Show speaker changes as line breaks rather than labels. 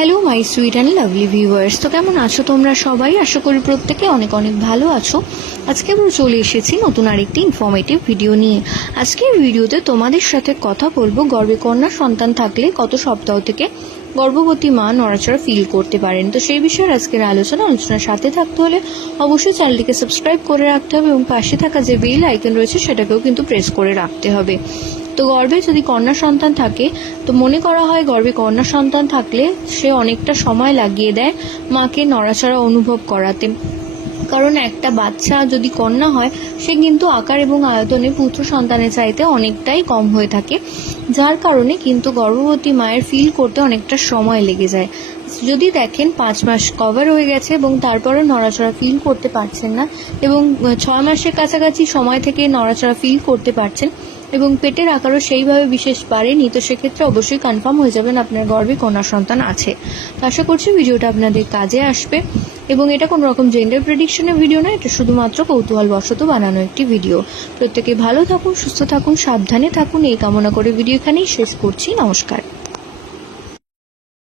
Hello my sweet and lovely viewers তো কেমন আছো তোমরা সবাই? আশা করি প্রত্যেকে অনেক অনেক ভালো আছো। আজকে আমরা চলে এসেছি নতুন আরেকটি ইনফর্মেটিভ ভিডিও নিয়ে। আজকের ভিডিওতে তোমাদের সাথে কথা বলব গর্ভে কন্যা সন্তান থাকলে কত সপ্তাহ থেকে গর্ভবতী মা নড়াচড়া ফিল করতে পারেন। তো সেই বিষয়ে আজকের আলোচনা, আলোচনার সাথে থাকতে হলে অবশ্যই চ্যানেলটিকে সাবস্ক্রাইব করে রাখতে হবে এবং পাশে থাকা যে বেল আইকন রয়েছে সেটাকেও কিন্তু প্রেস করে রাখতে হবে। তো গর্ভে যদি কন্যা সন্তান থাকে, তো মনে করা হয় গর্ভে কন্যা সন্তান থাকলে সে অনেকটা সময় লাগিয়ে দেয় মাকে নড়াচড়া অনুভব করাতে। কারণ একটা বাচ্চা যদি কন্যা হয়, সে কিন্তু আকার এবং আয়তনে পুত্র সন্তানের চাইতে অনেকটাই কম হয়ে থাকে। যার কারণে কিন্তু গর্ভবতী মায়ের ফিল করতে অনেকটা সময় লেগে যায়। যদি দেখেন পাঁচ মাস কভার হয়ে গেছে এবং তারপরে নড়াচড়া ফিল করতে পারছেন না এবং ছয় মাসের কাছাকাছি সময় থেকে নড়াচড়া ফিল করতে পারছেন এবং পেটের আকারও সেইভাবে বিশেষ বাড়েনি, তো সেক্ষেত্রে অবশ্যই কনফার্ম হয়ে যাবেন আপনার গর্বে কন্যা সন্তান আছে। তো আশা করছি ভিডিওটা আপনাদের কাজে আসবে। এবং এটা কোনো রকম জেন্ডার প্রেডিকশনের ভিডিও নয় এটা শুধুমাত্র কৌতূহলবশত বানানো একটি ভিডিও প্রত্যেকে ভালো থাকুন, সুস্থ থাকুন, সাবধানে থাকুন, এই কামনা করে ভিডিও এখানেই শেষ করছি। নমস্কার।